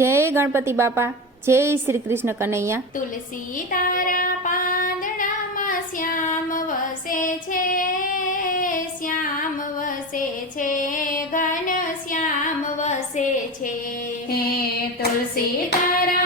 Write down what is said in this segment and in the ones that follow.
જય ગણપતિ બાપા જય શ્રી કૃષ્ણ કનૈયા. તુલસી તારા પાંદડામાં શ્યામ વસે છે શ્યામ વસે છે ઘન શ્યામ વસે છે. તુલસી તારા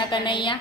કૃષ્ણ કનૈયા.